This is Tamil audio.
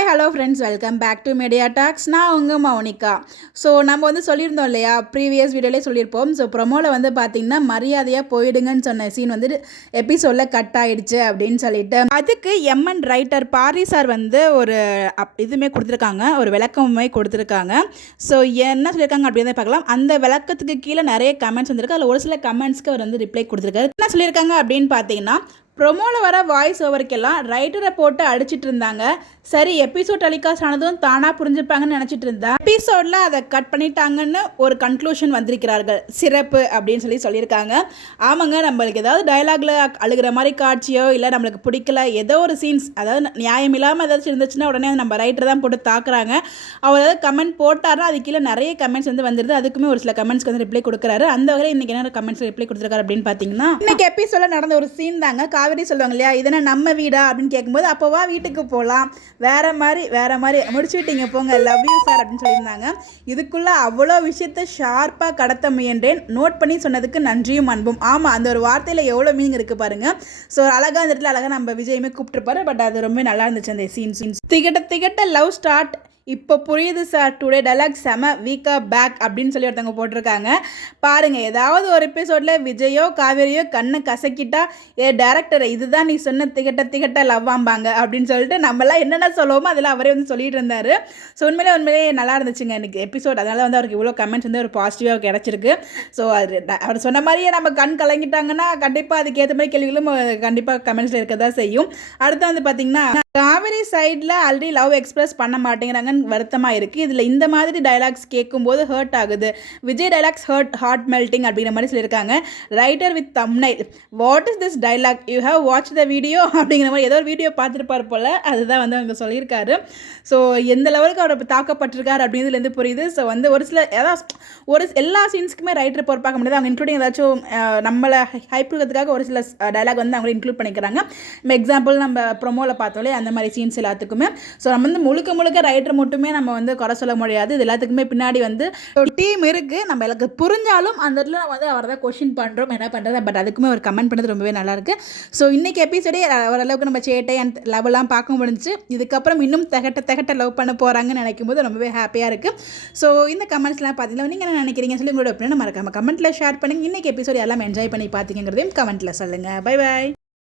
Hi hello friends, welcome back to Media Talks. நான் உங்கள் மௌனிகா. ஸோ நம்ம சொல்லியிருந்தோம் இல்லையா, ப்ரீவியஸ் வீடியோலேயே சொல்லியிருப்போம். ஸோ ப்ரொமோவில் பார்த்திங்கன்னா மரியாதையாக போயிடுங்கன்னு சொன்ன சீன் எபிசோடில் கட் ஆகிடுச்சு அப்படின்னு சொல்லிட்டு, அதுக்கு எம்என் ரைட்டர் பாரி சார் ஒரு இதுவுமே கொடுத்துருக்காங்க, ஒரு விளக்கமுமே கொடுத்துருக்காங்க. ஸோ என்ன சொல்லியிருக்காங்க அப்படின்னு பார்க்கலாம். அந்த விளக்கத்துக்கு கீழே நிறைய கமெண்ட்ஸ் வந்திருக்கு. அதில் ஒரு சில கமெண்ட்ஸ்க்கு அவர் ரிப்ளை கொடுத்துருக்காரு. என்ன சொல்லியிருக்காங்க அப்படின்னு பார்த்தீங்கன்னா, ப்ரொமோவில் வர வாய்ஸ் ஓவருக்கெல்லாம் ரைட்டரை போட்டு அடிச்சிட்டு இருந்தாங்க. சரி, எபிசோட் டெலிகாஸ்ட் ஆனதும் தானாக புரிஞ்சுப்பாங்கன்னு நினச்சிட்டு இருந்தேன். எபிசோடில் அதை கட் பண்ணிட்டாங்கன்னு ஒரு கன்க்ளூஷன் வந்திருக்கிறார்கள். சிறப்பு அப்படின்னு சொல்லியிருக்காங்க. ஆமாங்க, நம்மளுக்கு ஏதாவது டயலாகில் அழுகிற மாதிரி காட்சியோ இல்லை நம்மளுக்கு பிடிக்கல ஏதோ ஒரு சீன்ஸ், அதாவது நியாயம் இல்லாமல் ஏதாச்சும் இருந்துச்சுன்னா உடனே நம்ம ரைட்டர் தான் போட்டு தாக்குறாங்க. அவர் ஏதாவது கமெண்ட் போட்டார்னா அது கீழே நிறைய கமெண்ட்ஸ் வந்துருது. அதுக்குமே ஒரு சில கமெண்ட்ஸ்க்கு ரிப்ளை கொடுக்குறாரு. அந்த வகையில் இன்றைக்கி என்ன கமெண்ட்ஸ் ரிப்ளை கொடுத்துருக்காரு அப்படின்னு பார்த்தீங்கன்னா, இன்றைக்கி எபிசோடில் நடந்த ஒரு சீன் தாங்க. காவேரி சொல்லுவாங்க இல்லையா, இதனை நம்ம வீடா அப்படின்னு கேட்கும்போது, அப்போவா வீட்டுக்கு போகலாம், வேற மாதிரி முடிச்சுட்டீங்க போங்க, லவ் யூ சார் அப்படின்னு சொல்லியிருந்தாங்க. இதுக்குள்ளே அவ்வளோ விஷயத்தை ஷார்ப்பாக கடத்த முயன்றேன். நோட் பண்ணி சொன்னதுக்கு நன்றியும் அன்பும். ஆமாம், அந்த ஒரு வார்த்தையில் எவ்வளோ மீனிங் இருக்குது பாருங்கள். ஸோ அழகாக அந்த இடத்துல அழகாக நம்ம விஜயுமே கூப்பிட்டுருப்பாரு. பட் அது ரொம்ப நல்லா இருந்துச்சு அந்த சீன்ஸ். திகட்ட லவ் ஸ்டார்ட் இப்போ புரியுது சார், டுடே டயலாக் செம வீக்கா பேக் அப்படின்னு சொல்லி ஒருத்தவங்க போட்டிருக்காங்க. பாருங்கள், ஏதாவது ஒரு எபிசோடில் விஜயோ காவேரியோ கண்ணை கசக்கிட்டா, டேரக்டர் இதுதான் நீ சொன்ன திகட்ட லவ்வாம்பாங்க அப்படின்னு சொல்லிட்டு நம்மளாம் என்னென்ன சொல்லுவோமோ அதில் அவரே சொல்லிட்டு இருந்தார். ஸோ உண்மையிலே நல்லா இருந்துச்சுங்க எனக்கு எபிசோட். அதனால் அவருக்கு இவ்வளோ கமெண்ட்ஸ் ஒரு பாசிட்டிவாக கிடச்சிருக்கு. ஸோ அது அவர் சொன்ன மாதிரியே நம்ம கண் கலங்கிட்டாங்கன்னா கண்டிப்பாக அதுக்கேற்ற மாதிரி கேள்விகளும் கண்டிப்பாக கமெண்ட்ஸில் இருக்க தான் செய்யும். அடுத்து பார்த்திங்கன்னா, காவேரி சைடில் ஆல்ரெடி லவ் எக்ஸ்பிரஸ் பண்ண மாட்டேங்கிறாங்கன்னு வருத்தமாக இருக்குது. இதில் இந்த மாதிரி டைலாக்ஸ் கேட்கும்போது ஹர்ட் ஆகுது. விஜய் டைலாக்ஸ் ஹார்ட் மெல்ட்டிங் அப்படிங்கிற மாதிரி சொல்லியிருக்காங்க. Writer with thumbnail, what is this dialogue, you have watch the video அப்படிங்கிற மாதிரி ஏதோ ஒரு வீடியோ பார்த்துருப்பார் போல். அதுதான் அவங்க சொல்லியிருக்காரு. ஸோ எந்த லெவலுக்கு அவர் தாக்கப்பட்டிருக்காரு அப்படிங்கிறதுலேருந்து புரியுது. ஸோ ஒரு சில எல்லா சீன்ஸ்க்குமே ரைட்டர் பொறுப்பாக்க முடியாது. அவங்க இன்க்ளூடிங் ஏதாச்சும் நம்மளை ஹைப் இருக்கிறதுக்காக ஒரு சில டைலாக் அவங்க இன்க்ளூட் பண்ணிக்கிறாங்க. எக்ஸாம்பிள் நம்ம ப்ரொமோவில் பார்த்தோம்லே அந்த மாதிரி சீன்ஸ் எல்லாத்துக்குமே. ஸோ நம்ம முழுக்க ரைட்டர் மட்டுமே நம்ம குறை சொல்ல முடியாது. இது எல்லாத்துக்குமே பின்னாடி ஒரு டீம் இருக்குது. நம்ம எனக்கு புரிஞ்சாலும் அந்த இடத்துல அவரை தான் கொஷின் பண்ணுறோம், என்ன பண்ணுறது. பட் அதுக்குமே ஒரு கமெண்ட் பண்ணது ரொம்பவே நல்லாயிருக்கு. ஸோ இன்றைக்கி எபிசோடே ஓரளவுக்கு நம்ம சேட்டை அண்ட் லவ்லாம் பார்க்க முடிஞ்சு. இதுக்கப்புறம் இன்னும் திகட்ட லவ் பண்ண போகிறாங்கன்னு நினைக்கும் போது ரொம்பவே ஹாப்பியாக இருக்குது. ஸோ இந்த கமெண்ட்ஸ்லாம் பார்த்தீங்கன்னா நீங்கள் என்ன நினைக்கிறீங்க சொல்லி உங்களோட ஒப்பீனியன் மறக்காம கமெண்ட்டில் ஷேர் பண்ணுங்கள். இன்றைக்கி எபிசோட் எல்லாம் என்ஜாய் பண்ணி பார்த்தீங்கிறதையும் கமெண்ட்டில் சொல்லுங்கள். Bye bye.